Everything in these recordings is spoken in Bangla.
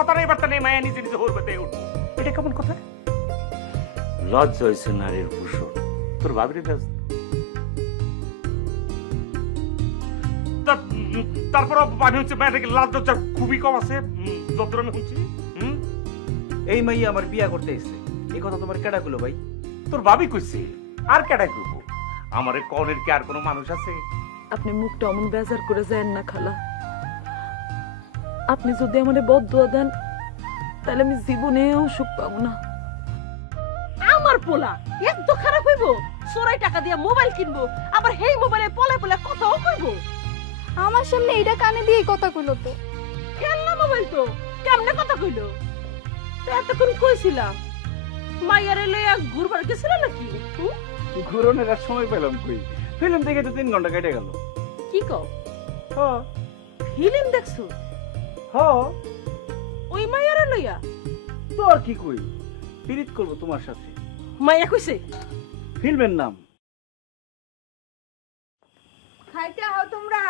কথা নেই বার্তা নেই, মায়া নিজে নিজে হরবেতে উঠবো, এটা কেমন কথা? লজ্জা হয়েছে নারীর ভূষণ, তোর ভাবির কাজ। তারপর আমি হচ্ছে মেয়েটাকে লাজ লজ্জা খুবই কম আছে, যত আমি শুনছি। এই মাইয়া আমার বিয়া করতে এসেছে, এই কথা তোমার কেডা কইলো ভাই? তোর ভাবি কইছে, আর কেডাই কইব? আমারে কনের কি আর কোনো মানুষ আছে? আপনি মুখটা অমন বেজার করে যান না খালা। আপনি যদি আমারে বদদুয়া দেন তাহলে আমি জীবনেও সুখ পাবো না। আমার পোলা এত খারাপ হইব? চোরাই টাকা দিয়ে মোবাইল কিনবো, আবার হেই মোবাইলে পলে পলে কথাও কইবো। আমার সামনে এটা কানে দিয়ে কথা কইলো তো। খেলনা মোবাইল তো কেমনে কথা কইলো? তো এতক্ষণ কইছিলাম মাইয়ারে লইয়া ঘুরবার গেছিল নাকি? ঘুরনের আর সময় পেলাম কই, ফিল্ম দেখে তো 3 ঘন্টা কেটে গেল। কি কও? হ ফিল্ম দেখছো হ, ওই মাইয়ারে লইয়া? তো আর কি কই, পিরিত করবো তোমার সাথে। মাইয়া কইছে ফিল্মের নাম। খাইতে হও তোমরা।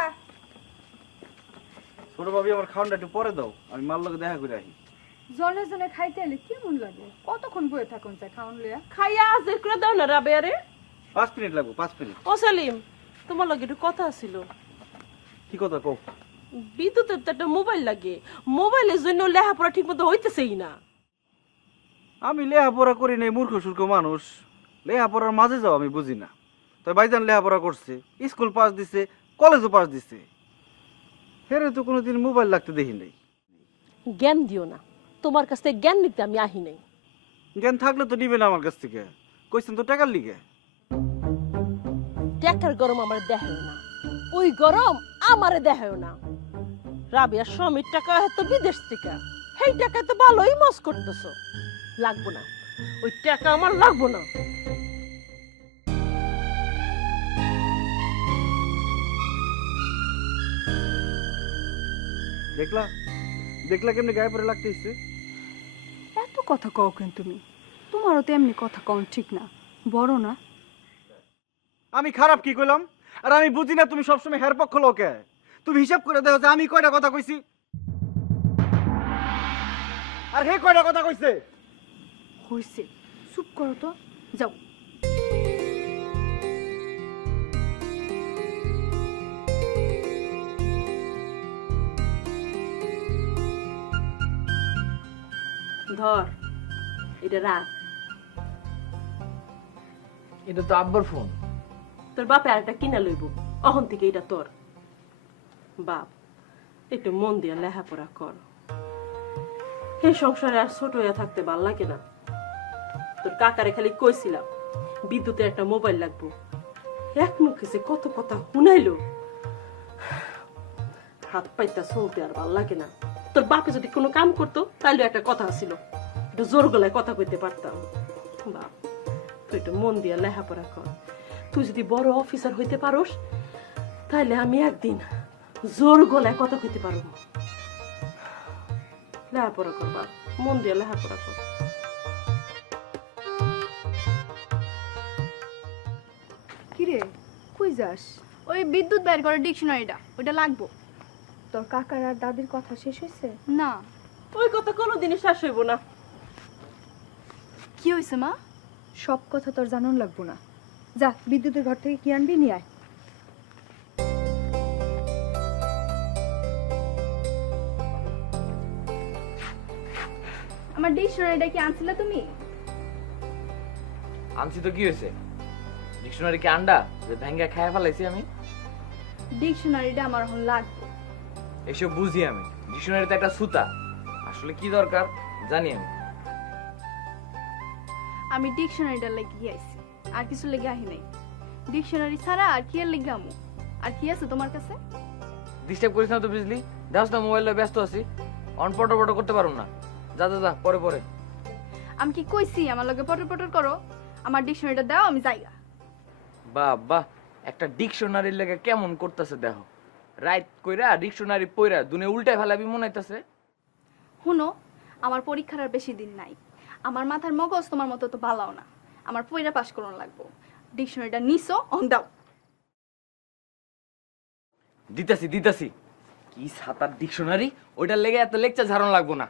ছোট ভাবি আমার খাওয়ানটা একটু পরে দাও, আমি মার লগে দেখা করে আসি। জনে জনে খাইতে এলে কেমন লাগে? কতক্ষণ বয়ে থাকুন চাই খাওন লইয়া? খাইয়া আজের করে দাও না রাবেয়ারে। 5 মিনিট লাগবে, 5 মিনিট। ও সালিম, তোমার লগে একটু কথা ছিল। কি কথা কও? বিদ্যুতের তো একটা মোবাইল লাগে, মোবাইলের জন্য লেখাপড়া ঠিক মতো হইতেছেই না। আমি লেখাপড়া করি নাই, মূর্খ সূর্খ মানুষ। লেখাপড়ার মাঝে যাও আমি বুঝি না। তাই ভাইজান লেখাপড়া করছে, স্কুল পাস দিছে, কলেজও পাস দিছে, হেরে তো কোনোদিন মোবাইল লাগতে দেখি নাই। জ্ঞান দিও না, তোমার কাছ থেকে জ্ঞান নিতে আমি আহি নাই। জ্ঞান থাকলে তো নিবে না আমার কাছ থেকে, কইছেন তো টাকার লিগে। টাকার গরম আমার দেখায় না, ওই গরম আমারে দেখায় না। রাবিয়ার স্বামীর টাকা এত বিদেশ থেকে, সেই টাকা তো ভালোই মস করতেছ। লাগবো না, ওই টাকা আমার লাগবো না। দেখলা দেখলা কেমনে গায়ে পরে লাগতেছে। এত কথা কও কেন তুমি? তোমারও তো এমনি কথা কও ঠিক না, বড় না। আমি খারাপ কি কইলাম? আর আমি বুঝি না তুমি সবসময় হের পক্ষ লোকে। তুমি হিসাব করে দেখো যে আমি কয়টা কথা কইছি আর হে কয়টা কথা কইছে। হইছে, চুপ করো তো, যাও। ধর এটা রাখ। এটা তো আব্বার ফোন। তোর বাপে আরেকটা কিনা লইব, অহন থেকে এটা তোর। বাপ, একটু মন দিয়া লেখাপড়া কর। এই সংসারে আর ছোট হইয়া থাকতে ভাল লাগে না। তোর কাকারে খালি কইছিলাম বিদ্যুতের একটা মোবাইল লাগবো, এক মুখে যে কত কথা শুনাইলো। হাত পাইতা চলতে আর ভাল লাগে না। তোর বাপে যদি কোনো কাম করতো তাইলে একটা কথা ছিল, একটু জোর গলায় কথা কইতে পারতাম। বাপ, তুই একটু মন দিয়া লেখাপড়া কর। তুই যদি বড় অফিসার হইতে পারোস তাহলে আমি একদিন জোর গলায় কথা কইতে পারব। লেখাপড়া কর বাপ, মন দিয়ে লেখাপড়া কর। কিরে, কই যাস? ওই বিদ্যুৎ বের করে ডিকশনারিটা, ওটা লাগবো। তোর কাকার আর দাদির কথা শেষ হয়েছে? না। ওই কথা কোনোদিনই শেষ হইব না। কি হয়েছে মা? সব কথা তোর জানান লাগবো না। যা, বিদ্যুতের ঘর থেকে কি আনবি নিয়ে আয়। আমার ডিকশনারিটা কি আনছিলা তুমি? আনছি তো কি হয়েছে? ডিকশনারি কি আন্ডা যে ভেঙ্গা খায় ফেলাইছি আমি? ডিকশনারিটা আমার এখন লাগবে। এসব বুঝি আমি, ডিকশনারিতে একটা সুতা। আসলে কি দরকার জানি আমি। আমি ডিকশনারিটা লেগে আইছি, আর কিছু লেগে আহি নাই। ডিকশনারি ছাড়া আর কি এর লেগে আমু? আর কি আছে তোমার কাছে? ডিস্টার্ব করিস না তো বুঝলি? দেখছ না মোবাইলে ব্যস্ত আছি, অন পটো পটো করতে পারুম না। যা যা যা, পরে পরে। আমি কি কইছি আমার লগে পটর পটর করো? আমার ডিকশনারিটা দাও, আমি যাইগা। বাহ বাহ, একটা ডিকশনারির লেগে কেমন করতেছে দেখো। রাইট কইরা ডিকশনারি পইরা দুনে উল্টায় ফেলাবি মনে হইতাছে। শুনো, আমার পরীক্ষার আর বেশি দিন নাই। আমার মাথার মগজ তোমার মতো তো ভালাও না। আমার পইরা পাস করন লাগবো। ডিকশনারিটা নিছো, অন দাও। দিতাছি দিতাছি। কি সাতার ডিকশনারি, ওইটার লেগে এত লেকচার ঝাড়ন লাগবো না।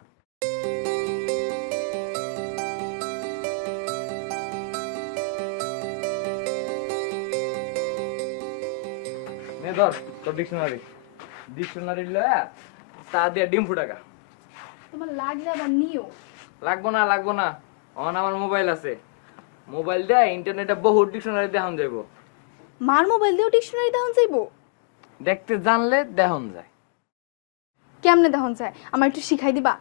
এ ধর তোর ডিকশনারি ডিকশনারি লয়া তা দিয়া ডিম ফুটাকা। তোমার লাগলে আবার নিও। লাগবো না অন আমার মোবাইল আছে, মোবাইল দিয়ে ইন্টারনেটে বহুত ডিকশনারি দেখান যাইব। মার মোবাইল দিয়েও ডিকশনারি দেখান যাইবো? দেখতে জানলে দেখান যায়। কেমনে দেখান যায় আমার একটু শিখাই দিবা?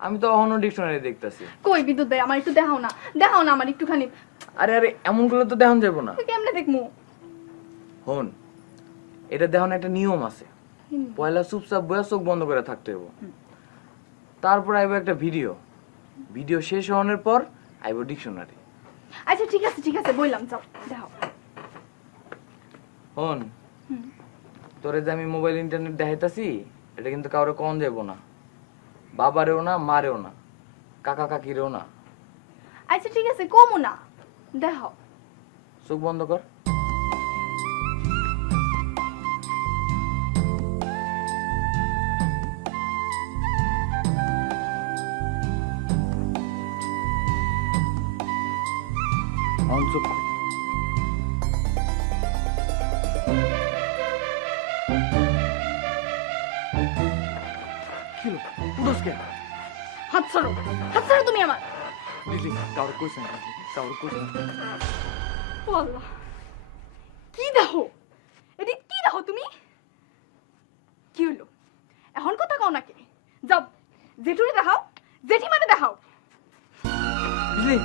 আমি তো অহনো ডিকশনারি দেখতাছি। কই বিদ্যুৎ ভাই আমার একটু দেখাও না আমার একটুখানি। আরে আরে এমন করলে তো দেখান যাইব না। কেমনে দেখমু? হন, এটা দেখান একটা নিয়ম আছে। পয়লা চুপচাপ বয়া চোখ বন্ধ করে থাকতে হইব, তারপর আইব একটা ভিডিও, ভিডিও শেষ হওয়ার পর আইব ডিকশনারি। আচ্ছা ঠিক আছে বললাম, যাও দেখাও। হন, তোরে যে আমি মোবাইল ইন্টারনেট দেখাইতাছি এটা কিন্তু কাউরে কন যাইব না, বাবারেও না, মারেও না, কাকা কাকিরেও না। আচ্ছা ঠিক আছে কমো না, দেখাও। চোখ বন্ধ কর। চোখ খোল। কি হলো? উঠোস কেন? হাত ছাড়ো তুমি আমার। লিলি, কাউরে কইছ না, কাউরে কইছ না। ও আল্লাহ, কি দেখো এদি, কি দেখো তুমি? কি হলো এখন কথা কও নাকি? যাও জেঠুরে দেখাও, জেঠিমারে দেখাও। লিলি,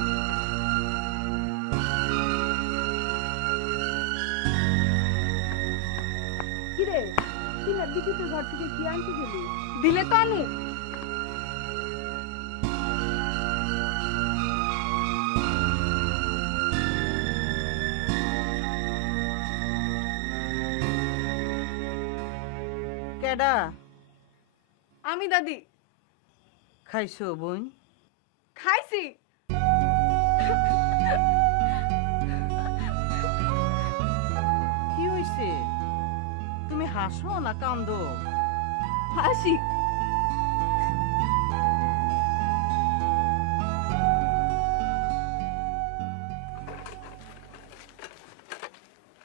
কি রে তুই না বিদ্যুতের ঘর থেকে কি আনতে গেলি? দিলে তো আনু। কেডা? আমি দাদি। খাইছো বোন? খাইছি। কি হইছে? তুমি হাসো না কান্দো? হাসি।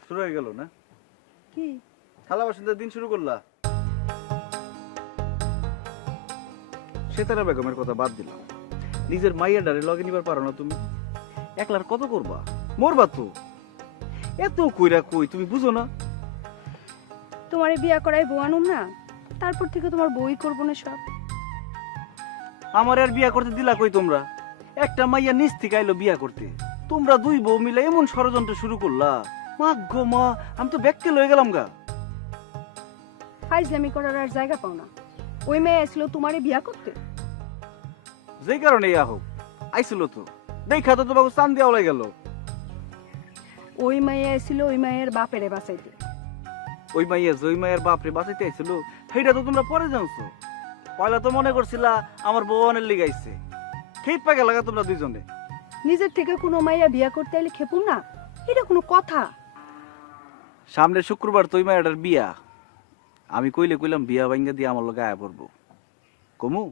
শুরু হয়ে গেল না? কি থালা বাসনদের দিন শুরু করলা? সেতারা বেগমের কথা বাদ দিলাম, নিজের মাইয়া ডারে লগে নিবার পারো না তুমি? একলার কত করবা? মরবা তো। এত কইরা কই তুমি বুঝো না? তোমারে বিয়া করাই বউ আনুম না, তারপর থেকে তোমার বউই করবো না সব। আমার আর বিয়া করতে দিলা কই তোমরা? একটা মাইয়া নিচ থেকে আইলো বিয়া করতে, তোমরা দুই বউ মিলে এমন ষড়যন্ত্র শুরু করলা। মা গো মা, আমি তো ব্যাককে লয়ে গেলাম গা। ফাইজলামি করার আর জায়গা পাও না। ওই মেয়ে আসলো তোমারে বিয়া করতে। যেই কারণে ইয়া হোক আইছিল তো, দেখা তো তোমাকে চান দেওয়া হয়ে গেল। ওই মেয়ে আসছিল ওই মেয়ের বাপেরে বাঁচাইতে। ওই মাইয়া জই মাইয়ার বাপরে বাঁচাইতে আইছিল, সেইটা তো তোমরা পরে জানছো। পয়লা তো মনে করছিলা আমার বউ অনেক লিগাইছে, খেপ পা গেলাগা তোমরা দুইজনে। নিজের থেকে কোনো মাইয়া বিয়া করতে আইলে খেপুন না, এটা কোনো কথা? সামনে শুক্রবার তো ওই মাইয়াটার বিয়া, আমি কইলাম বিয়া ভাঙ্গা দিয়ে আমার লগে আয়া পড়বো। কমু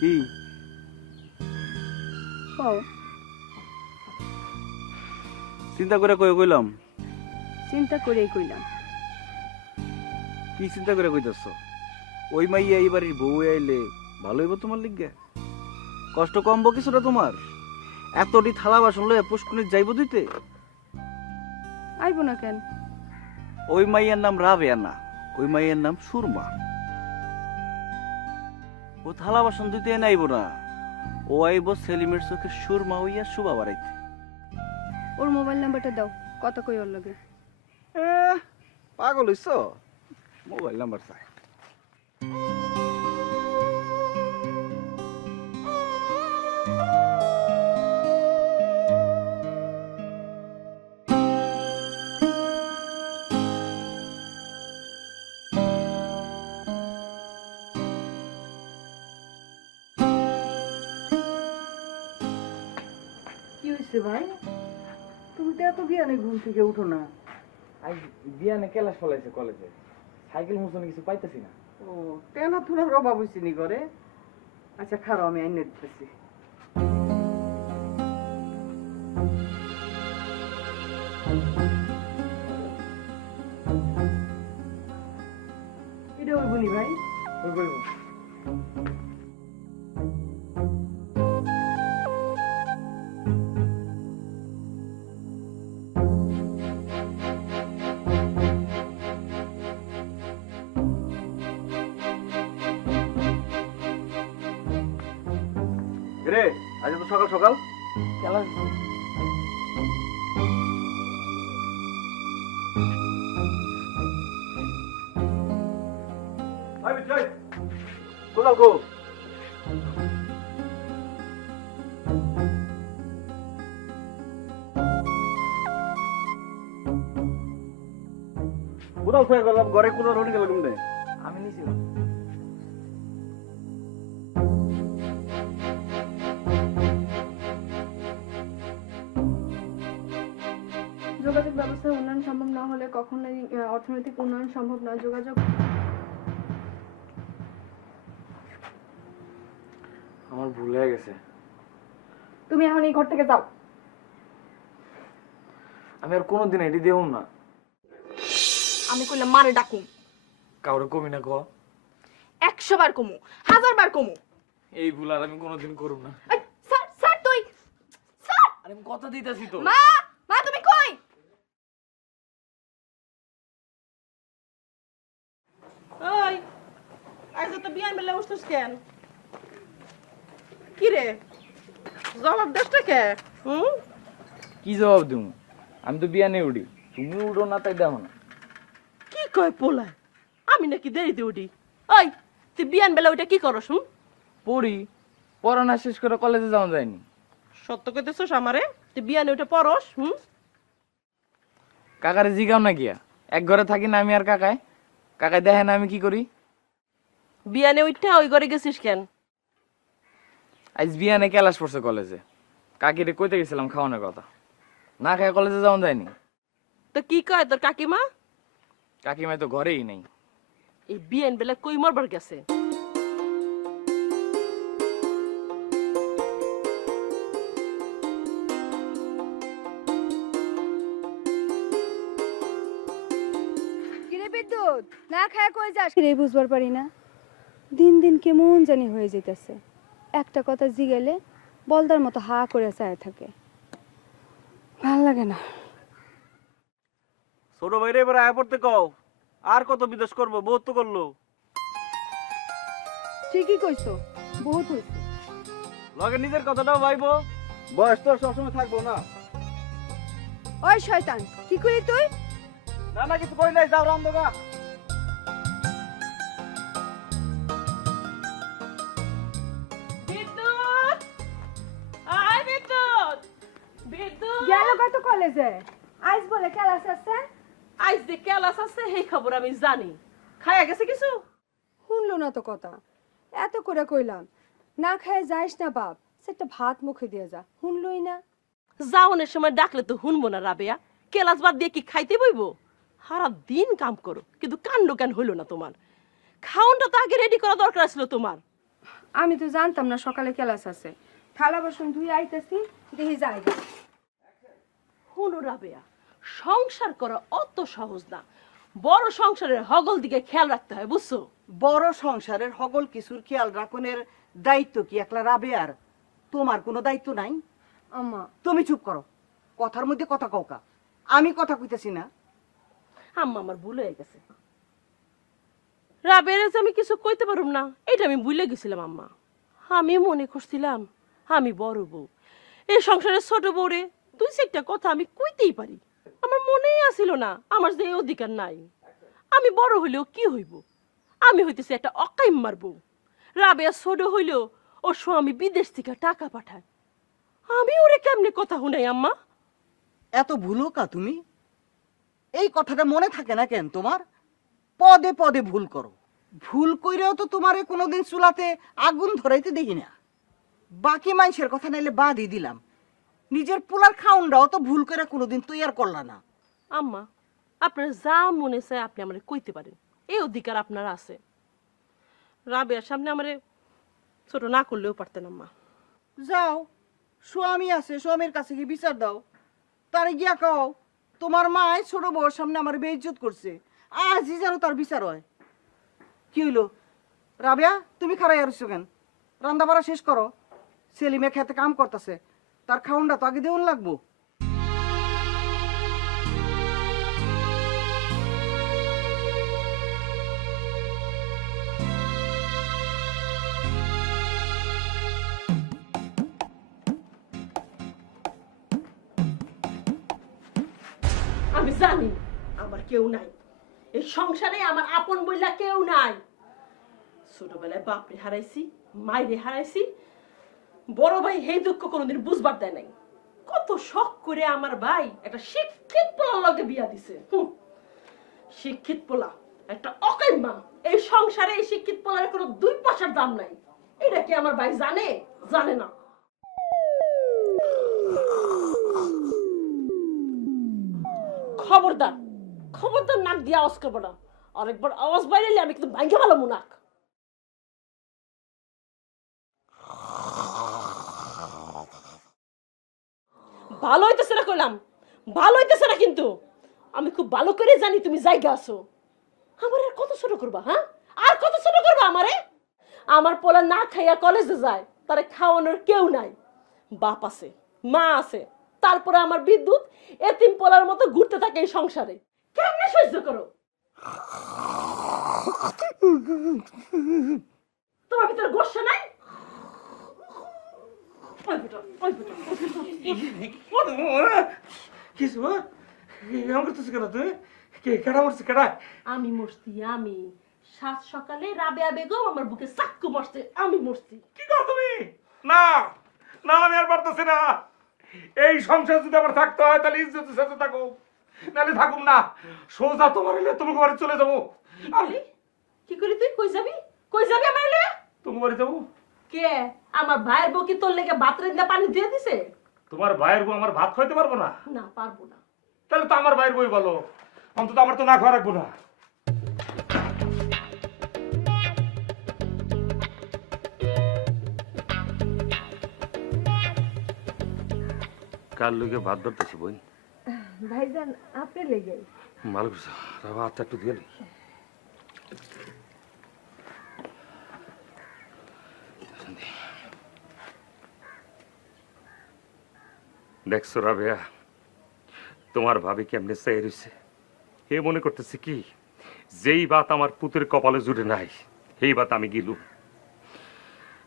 কি? কও। চিন্তা করে কইলাম। চিন্তা করেই কইলাম। কি চিন্তা করে কইতাছ? ওই মাইয়া এই বাড়ির বউ আইলে ভালো হইব তোমার লিগে? কষ্ট কমবো কিছুটা তোমার? এতটি থালা বাসন লইয়া পুষ্কুনি যাইব দিতে? আইব না কেন? ওই মাইয়ার নাম রাবেয়া না, ওই মাইয়ার নাম সুরমা। ও থালা বাসন দিতে নাইব না, ও আইব সেলিমের চোখে সুরমা হইয়া শুভা বাড়াইতে। ওর মোবাইল নাম্বারটা দাও, কথা কই ওর লগে। পাগল হইছ? মোবাইল নাম্বার চাই? কি হইছে ভাই? তুমি তো এত বিয়ানে ঘুম থেকে উঠো না। আই বিয়ানে ক্লাস ফলাইছে কলেজে, সাইকেল মুছনে কিছু পাইতেছি না। ও তেনা থুনার অভাব হইছে নি করে? আচ্ছা খারাপ, আমি আইনে দিতেছি। বিয়ে হইব নি ভাই? ওই বলবো রে আজ তো সকাল সকাল খেলা ভাই বিজয় কোথাও গো কোথাও খুঁজে গেলাম ঘরে কোনো রনি গেল কেমনে আমি নিছিলাম। যোগাযোগ ব্যবস্থার উন্নয়ন সম্ভব না হলে কখনোই অর্থনৈতিক উন্নয়ন সম্ভব নয়। যোগাযোগ আমার ভুল হয়ে গেছে। তুমি এখন এই ঘর থেকে যাও। আমি আর কোনোদিন এটি দেব না। আমি কইলাম মারে ডাকুম। কাউরে কমি না ক। 100 বার কমু, 1000 বার কমু। এই ভুল আর আমি কোনোদিন করব না। এই, স্যার স্যার তুই স্যার আরে আমি কথা দিতেছি তো। মা মা তুমি কই? ওই আজ তো বিয়ান বেলা উঠছিস কেন? কি রে জবাব দেশটা কে? কি জবাব দেব? আমি তো বিয়া নেই উঠি, তুমি উঠো না তাই দেখো না। কি কয় পোলায়? আমি নাকি দেরিতে উঠি? ওই তুই বিয়ান বেলা ওইটা কি করস? পড়ি, পড়াশোনা শেষ করে কলেজে যাওয়া যায়নি। সত্য কইতেছস আমারে? তুই বিয়ানে ওইটা পড়স? কাকারে জিগাও না গিয়া, এক ঘরে থাকি না আমি আর কাকায়। কাকায় দেখে না আমি কি করি। বিয়ানে ওইটা ওই ঘরে গেছিস কেন? আজ বিয়ানে ক্লাস পড়ছে কলেজে, কাকিরে কইতে গেছিলাম খাওয়ানোর কথা, না খায় কলেজে যাওয়া যায়নি। তো কি কয় তোর কাকিমা? কাকিমাই তো ঘরেই নেই। এই বিয়ান বেলা কই মরবার গেছে? কিরে বিদ্যুৎ, না খায় কই যাস? কিরে বুঝবার পারি না, দিন দিন কেমন জানি হয়ে যাইতেছে। একটা কথা জিগেলে বলদার মতো হা করে চায় থাকে, ভাল লাগে না। ছোট ভাইরে এবার আয়া পড়তে কও, আর কত বিদেশ করবো, বহুত তো করলো। ঠিকই কইছো, বহুত হইছে। লগে নিজের কথাটাও ভাইবো, বয়স তো আর সবসময় থাকবো না। ওই শয়তান, কি করি তুই? না না কিছু কই নাই, যাও রামদোগা। বিদ্যুৎ! আয় বিদ্যুৎ! বিদ্যুৎ! গেল কত কলেজে, আজ বলে ক্লাস আছে। আজ যে ক্লাস আছে সেই খবর আমি জানি। খায়া গেছে কিছু? শুনলো না তো কথা, এত করে কইলাম না খায় যাইস না বাপ, সেটা ভাত মুখে দিয়ে যা, শুনলই না। যাওনের সময় ডাকলে তো শুনবো না রাবেয়া। ক্লাস বাদ দিয়ে কি খাইতে বইবো? সারা দিন কাম করো কিন্তু কাণ্ড কেন হইলো না তোমার? খাওনটা তো আগে রেডি করা দরকার ছিল তোমার। আমি তো জানতাম না সকালে ক্লাস আছে, থালা বাসন ধুই আইতেছি, দেখি যাই। হুনো রাবেয়া, সংসার করা অত সহজ না। বড় সংসারের হগল দিকে খেয়াল রাখতে হয়, বুঝছো? বড় সংসারের সকল কিছুর খেয়াল রাখনের দায়িত্ব কি একলা রাবেয়ার? তোমার কোনো দায়িত্ব নাই? আম্মা তুমি চুপ করো, কথার মধ্যে কথা কওকা। আমি কথা কইতেছি না। আম্মা আমার ভুল হয়ে গেছে। রাবেয়ার যে আমি কিছু কইতে পারুম না এটা আমি ভুলে গেছিলাম আম্মা। আমি মনে করছিলাম আমি বড় বউ, এই সংসারের ছোট বউরে 2-4টা কথা আমি কইতেই পারি। আমার মনেই আসিল না আমার যে এই অধিকার নাই। আমি বড় হইলেও কি হইব, আমি হইতেছি একটা অকাইম্মার বউ। রাবেয়া ছোট হইলেও ওর স্বামী বিদেশ থেকে টাকা পাঠায়, আমি ওরে কেমনে কথা শুনাই আম্মা? এত ভুলো কা তুমি? এই কথাটা মনে থাকে না কেন তোমার? পদে পদে ভুল করো। ভুল কইরেও তো তোমারে কোনোদিন চুলাতে আগুন ধরাইতে দেখি না। বাকি মানুষের কথা নাইলে বাদই দিলাম, নিজের পোলার খাউনটাও তো ভুল করে কোনোদিন তৈয়ার করলা না। আম্মা আপনার যা মনে চায় আপনি আমারে কইতে পারেন, এই অধিকার আপনার আছে। রাবেয়ার সামনে আমারে ছোট না করলেও পারতেন আম্মা। যাও, স্বামী আছে, স্বামীর কাছে কি বিচার দাও। তারে গিয়া কও তোমার মায় ছোট বউর সামনে আমার বেইজ্জত করছে, আজই যেন তার বিচার হয়। কি হইলো? রাবেয়া, তুমি খারাই আসছো কেন? রান্না বাড়া শেষ করো। সেলিমে খেতে কাম করতেছে, তার খাউনটা তো আগে দেউন লাগবো। আমি জানি আমার কেউ নাই, এই সংসারে আমার আপন বইলা কেউ নাই। ছোটবেলায় বাপরে হারাইছি, মাইরে হারাইছি, বড় ভাই এই দুঃখ কোনোদিন বুঝবার দেয় নাই। কত শখ করে আমার ভাই একটা শিক্ষিত পোলার লগে বিয়া দিছে। শিক্ষিত পোলা একটা অকাইমা, এই সংসারে এই শিক্ষিত পোলার কোনো 2 পয়সার দাম নাই। এটা কি আমার ভাই জানে? জানে না। খবরদার, খবরদার নাক দিয়ে আওয়াজ করবো না। আরেকবার আওয়াজ বাইরে আমি কিন্তু ভাঙ্গে ভালো মুনাক। ভালো হইতেছে না কইলাম, ভালো হইতেছে না কিন্তু। আমি খুব ভালো করে জানি তুমি জায়গা আছো। আমার আর কত ছোট করবা? হ্যাঁ, আর কত ছোট করবা আমারে? আমার পোলা না খাইয়া কলেজে যায়, তারে খাওয়ানোর কেউ নাই। বাপ আছে, মা আছে, তারপরে আমার বিদ্যুৎ এতিম পোলার মতো ঘুরতে থাকে এই সংসারে। কেমনে সহ্য করো? তোমার ভিতরে গোসা নাই? ওই বেটা, ওই বেটা, ওই বেটা। কিছু এমন করতেছে কেন তুই? কে কেডা মরছে কেডা? আমি মরছি, আমি। সাত সকালে রাবেয়া বেগম আমার বুকে চাক্কু মারছে, আমি মরছি। কি কর তুমি? না না, আমি আর পারতেছি না। এই সংসার যদি আমার থাকতে হয় তাহলে ইজ্জতের সাথে থাকো, নাহলে থাকুম না। সোজা তোমার এলে তুমি বাড়ি চলে যাবো। আরে কি করি তুই? কই যাবি? কই যাবি আমার এলে? তুমি বাড়ি যাবো। কে? আমার ভাইয়ের বউ কি তোর লেগে ভাত রান্না পানি দিয়ে দিছে? তোমার ভাইয়ের বউ আমার ভাত খাইতে পারবো না? না, পারবো না। তাহলে তো আমার ভাইয়ের বই বলো, অন্তত আমার তো না খাওয়া রাখবো না। কার লইগে ভাত ধরতেছি বোন? ভাইজান আপনি লেগে ভালো করছো, রাবা হাতটা একটু দিয়ে নি। দেখছো রাবেয়া, তোমার ভাবি কেমনে চাই রয়েছে। হে মনে করতেছে কি যেই বাত আমার পুতের কপালে জুড়ে নাই, এই বাত আমি গিলু।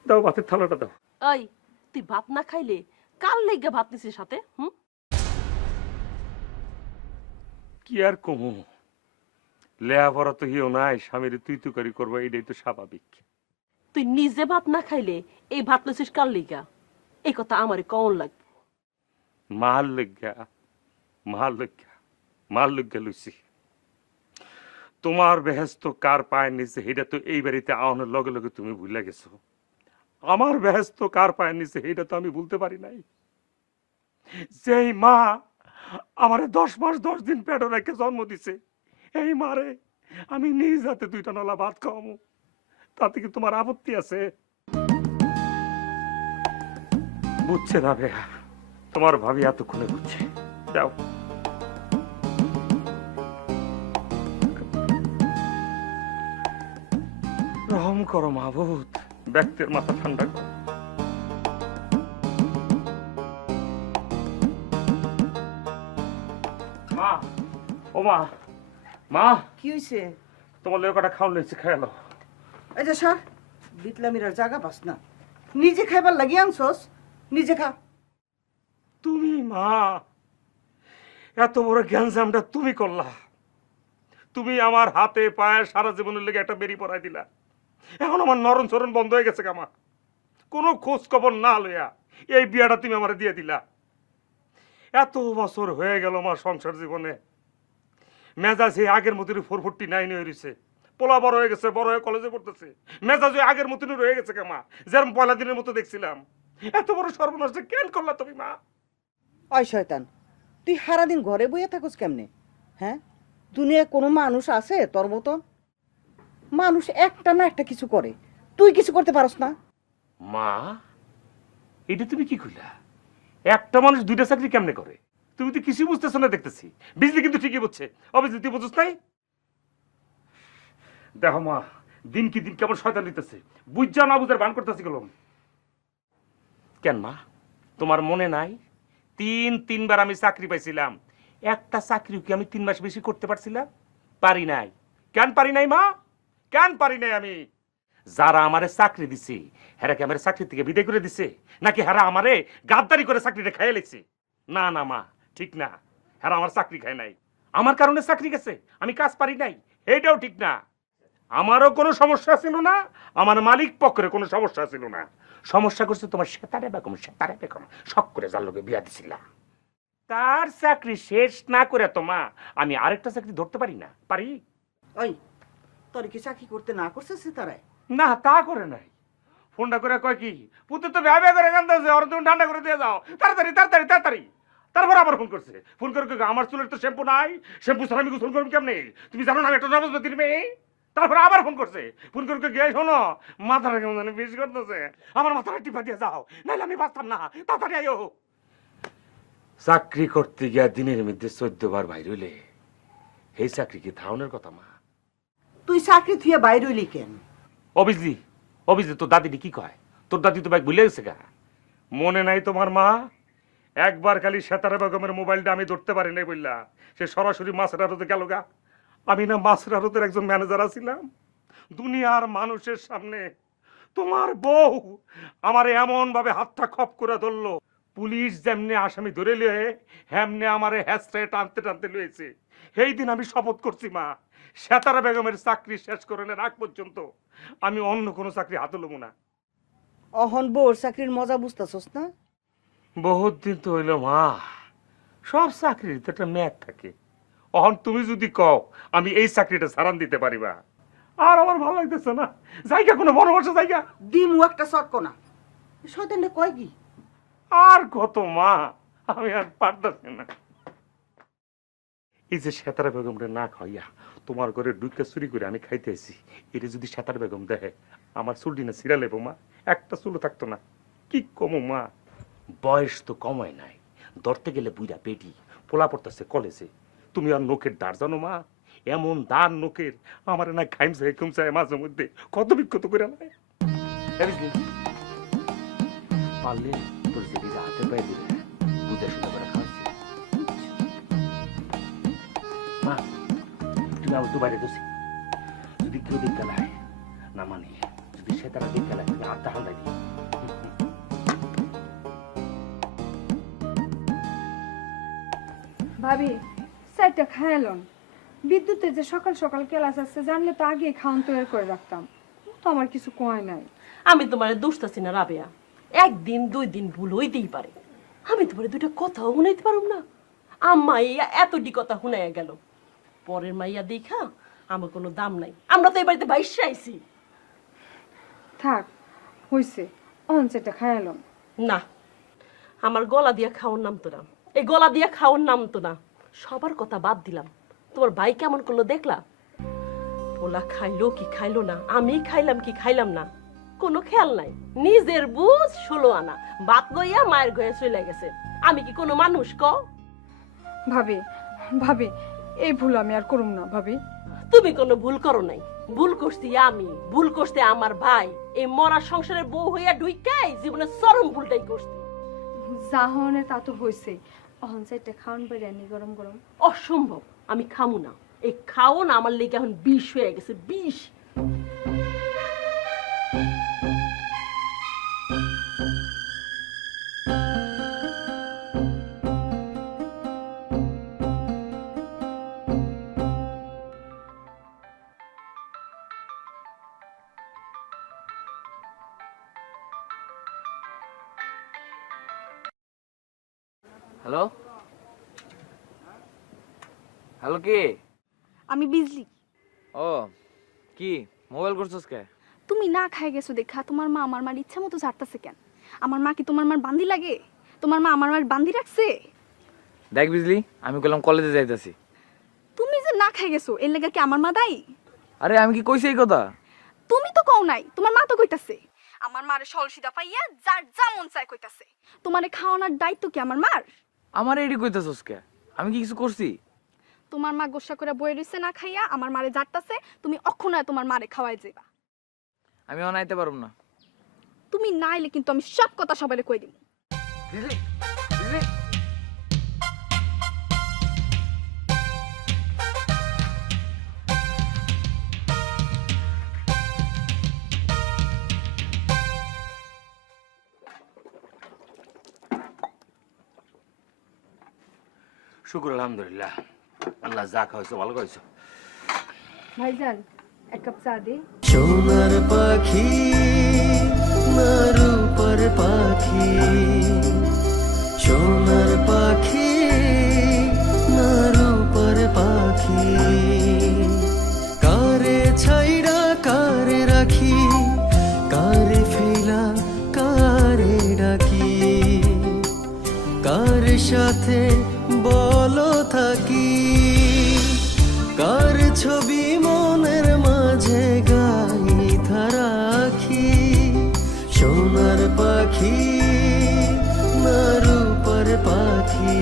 দাও ভাতের থালাটা দাও। ওই, তুই ভাত না খাইলে কার লেগে ভাত নিছিস সাথে? কি আর কমু, লেয়া পড়া তো হিও নাই, স্বামীর তুই তুকারি করবো, এটাই তো স্বাভাবিক। তুই নিজে ভাত না খাইলে এই ভাত লইছিস কার লেগা? এই কথা আমারে কমন লাগবে। মাল লজ্ঞা, মাল লজ্ঞা, মাল লজ্ঞা লইছি। তোমার বেহেস্ত কার পায়ের নিচে এটা তো এই বাড়িতে আওয়ানোর লগে লগে তুমি ভুলে গেছো। আমার বেহেস্ত কার পায়ের নিচে এটা তো আমি ভুলতে পারি নাই। যেই মা আমারে 10 মাস 10 দিন পেটে রেখে জন্ম দিছে, এই মারে আমি নিজ হাতে 2টা নলা ভাত খাওয়াবো, তাতে কি তোমার আপত্তি আছে? বুঝছে না বেয়া, তোমার ভাবি এতক্ষণে বুঝছে। যাও। রহম করো মাহবুব, ব্যক্তির মাথা ঠান্ডা করো। মা, ও মা, মা, কি হয়েছে? তোমার লোক কটা খাওয়ান লইছে, খেয়ালো। এই যে স্যার, বিটলামির আর জায়গা পাস না, নিজে খাইবার লাগি আনছস, নিজে খা। তুমি মা, এত বড় গ্যাঞ্জামটা তুমি করলা। তুমি আমার হাতে পায়ে সারা জীবনের লেগে একটা বেরি পড়াই দিলা। এখন আমার নরম চরণ বন্ধ হয়ে গেছে কামা, কোনো খোঁজ খবর না লইয়া এই বিয়াটা তুমি আমার দিয়ে দিলা। এত বছর হয়ে গেল আমার সংসার জীবনে, মেজাজ এই আগের মতনই 449 হয়ে রয়েছে। পোলা বড় হয়ে গেছে, বড় হয়ে কলেজে পড়তেছে, মেজাজ ওই আগের মতনই রয়ে গেছে কামা, যেরকম পয়লা দিনের মতো দেখছিলাম। এত বড় সর্বনাশ কেন করলা তুমি মা? ওই শয়তান, তুই সারাদিন ঘরে বইয়া থাকস কেমনে? হ্যাঁ, দুনিয়ায় কোনো মানুষ আছে তোর মতন? মানুষ একটা না একটা কিছু করে, তুই কিছু করতে পারস না? মা, এটা তুমি কি কইলা? একটা মানুষ 2টা চাকরি কেমনে করে? তুমি তো কিছু বুঝতেছ না দেখতেছি। বিজলি কিন্তু ঠিকই বুঝছে, অবিজলি তুই বুঝছ নাই? দেখো মা, দিন কি দিন কেমন শয়তান দিতেছে, বুঝা না বুঝার ভান করতেছি গেলাম। কেন মা, তোমার মনে নাই তিনবার আমি চাকরি পাইছিলাম? একটা চাকরি কি আমি 3 মাস বেশি করতে পারছিলাম? পারি নাই। কেন পারি নাই মা? কেন পারি নাই আমি? যারা আমারে চাকরি দিছে হেরা কি আমার চাকরি থেকে বিদায় করে দিছে, নাকি হেরা আমারে গাদ্দারি করে চাকরিটা খাইয়ে লেছে? না না মা, ঠিক না। হেরা আমার চাকরি খায় নাই, আমার কারণে চাকরি গেছে, আমি কাজ পারি নাই, এইটাও ঠিক না। আমারও কোনো সমস্যা ছিল না, আমার মালিক পক্ষের কোনো সমস্যা ছিল না। সমস্যা করছে তোমার সেতারে বেগম শখ করে যার লোকে বিয়া দিছিলা। তার চাকরি শেষ না করে তো মা আমি আরেকটা চাকরি ধরতে পারি না? পারি। ওই তোর কি চাকরি করতে না করছে সে তারাই? না, তা করে নাই। ফোনটা করে কয় কি, পুত্র তো ভ্যা ভ্যা করে কান্দাছে, ওর তুমি ঠান্ডা করে দিয়ে যাও, তাড়াতাড়ি তাড়াতাড়ি তাড়াতাড়ি। তারপর আবার ফোন করছে, ফোন করে কয়, আমার চুলের তো শ্যাম্পু নাই, শ্যাম্পু ছাড়া আমি গোসল করবো কেমনে? তুমি জানো না আমি একটা নবজাতির মেয়ে? তারপর আবার ফোন করছে, ফোন করে গিয়ে শোনো মাথাটা কেমন জানি বেশি করতেছে, আমার মাথাটা টিপা দিয়ে যাও, নাহলে আমি বাঁচতাম না, তাড়াতাড়ি আইও। চাকরি করতে গিয়া দিনের মধ্যে 14 বার বাইর হইলে এই চাকরি কি ধারণের কথা মা? তুই চাকরি থুয়ে বাইরে হইলি কেন? অবিজলি অবিজলি, তোর দাদিটি কি কয়? তোর দাদি তো ব্যাগ ভুলে গেছে গা। মনে নাই তোমার মা? একবার খালি সেতারা বেগমের মোবাইলটা আমি ধরতে পারি নাই বললা, সে সরাসরি মাছের আড়তে গেল গা। আমি না মাছের আড়তের একজন ম্যানেজার আছিলাম। দুনিয়ার মানুষের সামনে তোমার বউ আমার এমন ভাবে হাতটা খপ করে ধরলো, পুলিশ যেমনে আসামি ধরে লিয়ে হেমনে আমারে হ্যাস্টায় টানতে টানতে লয়েছে। সেই দিন আমি শপথ করছি মা, সেতারা বেগমের চাকরি শেষ করে নেওয়ার আগ পর্যন্ত আমি অন্য কোনো চাকরি হাতে লব না। অহন বউর চাকরির মজা বুঝতেছস না? বহুত দিন তো হইল মা, সব চাকরির তো একটা মেয়াদ থাকে। অহন তুমি যদি কও আমি এই চাকরিটা সারান দিতে পারিবা, আর আমার ভালো লাগতেছে না। জায়গা কোনো বনবাসা জায়গা দিমু একটা চটকো না। শয়তানটা কয় কি? আর কত মা, আমি আর পারতেছি না। এই যে সেতারা বেগমরে না খাইয়া তোমার ঘরে ডুইকা চুরি করে আমি খাইতেছি, এটা যদি সেতারা বেগম দেখে আমার চুলটি না ছিঁড়া লেবো মা, একটা চুলও থাকতো না। কি কমো মা, বয়স তো কমায় নাই, ধরতে গেলে বুইরা পেটি পোলা পড়তেছে কলেজে। তুমি আর নোকের দাঁড় জানো মা, এমন দাঁড় নোকের আমার না খাইমসায় খুমসায় মাঝে মধ্যে কত বিক্ষত করে নাই। পারলে তোর যদি হাতে পায়ে দিলে বুঝে শুনে করে খাওয়াচ্ছি। মা তুমি আবার তো বাইরে গেছি, যদি কেউ দেখতে লাই না, মানে যদি সে তারা দেখতে লাই তুমি হাতটা হান্দাই দিই। ভাবি চারটা খাইলাম, বিদ্যুতের যে সকাল সকাল ক্লাস আছে জানলে তো আগে খাওয়ান তৈরি করে রাখতাম, তো আমার কিছু কয় নাই। আমি তোমার দুষ্টাছি না রাবেয়া, একদিন 2 দিন ভুল হইতেই পারে। আমি তোমার 2টা কথাও শুনাইতে পারুম না? আম্মা ইয়া এতটি কথা শুনাইয়া গেল, পরের মাইয়া দেখা আমার কোনো দাম নাই। আমরা তো এই বাড়িতে বাইশে আইছি। থাক হইছে, অন চারটা খাইলাম। না, আমার গলা দিয়া খাওয়ার নাম তো না, এই গলা দিয়া খাওয়ার নাম তো না। সবার কথা বাদ দিলাম, তোমার ভাই কেমন করলো দেখলা? ওলা খাইলো কি খাইলো না, আমি খাইলাম কি খাইলাম না, কোনো খেয়াল নাই। নিজের বুঝ 16 আনা, বাত গইয়া মায়ের গয়ে চলে গেছে। আমি কি কোনো মানুষ ক? ভাবি ভাবি এই ভুল আমি আর করুম না ভাবি। তুমি কোনো ভুল করো নাই, ভুল করছি আমি, ভুল করতে আমার ভাই। এই মরা সংসারের বউ হইয়া ঢুইকাই জীবনে চরম ভুলটাই করছি। যা হনে তা তো হইছে, অহন চারটা খাওয়ান বিরিয়ানি গরম গরম। অসম্ভব, আমি খামু না। এই খাওন আমার লেগে এখন বিষ হয়ে গেছে, বিষ। হ্যালো হ্যালো, কে? আমি বিজলি। ও কি মোবাইল করছস কে? তুমি না খাই গেছো দেখা তোমার মা আমার মার ইচ্ছা মতো ঝাড়তেছে কেন? আমার মা কি তোমার মার বান্দি লাগে? তোমার মা আমার মার বান্দি রাখছে? দেখ বিজলি, আমি কইলাম কলেজে যাইতাছি। তুমি যে না খাই গেছো এর লাগা কি আমার মা দায়ী? আরে আমি কি কইছি এই কথা? তুমি তো কও নাই, তোমার মা তো কইতাছে। আমার মারে সলসিদা পাইয়া যার যা মন চায় কইতাছে। তোমারে খাওয়ানোর দায়িত্ব কি আমার মার? আমার এডি কইতাছস কে? আমি কি কিছু করছি? তোমার মা গোসা করে বয়ে রইছে না খাইয়া আমার মারে ঝাড়তাছে, তুমি অক্ষণে তোমার মারে খাওয়াই যাইবা। আমি অনাইতে পারব না। তুমি না এলে কিন্তু আমি সব কথা সবাইকে কই দিব। দিদি দিদি শুক্র আলহামদুলিল্লাহ, আল্লাহ যা খাওয়াইছো ভালো খাওয়াইছো। ভাইজান এক কাপ চা দে। সোনার পাখি না রূপার পাখি, সোনার পাখি না রূপার পাখি, কারে ছাইরা কারে রাখি, কারে ফেলা কারে ডাকি, কার সাথে বলো থাকি, কার ছবি মনের মাঝে গাইথা রাখি, সোনার পাখি না রূপার পাখি।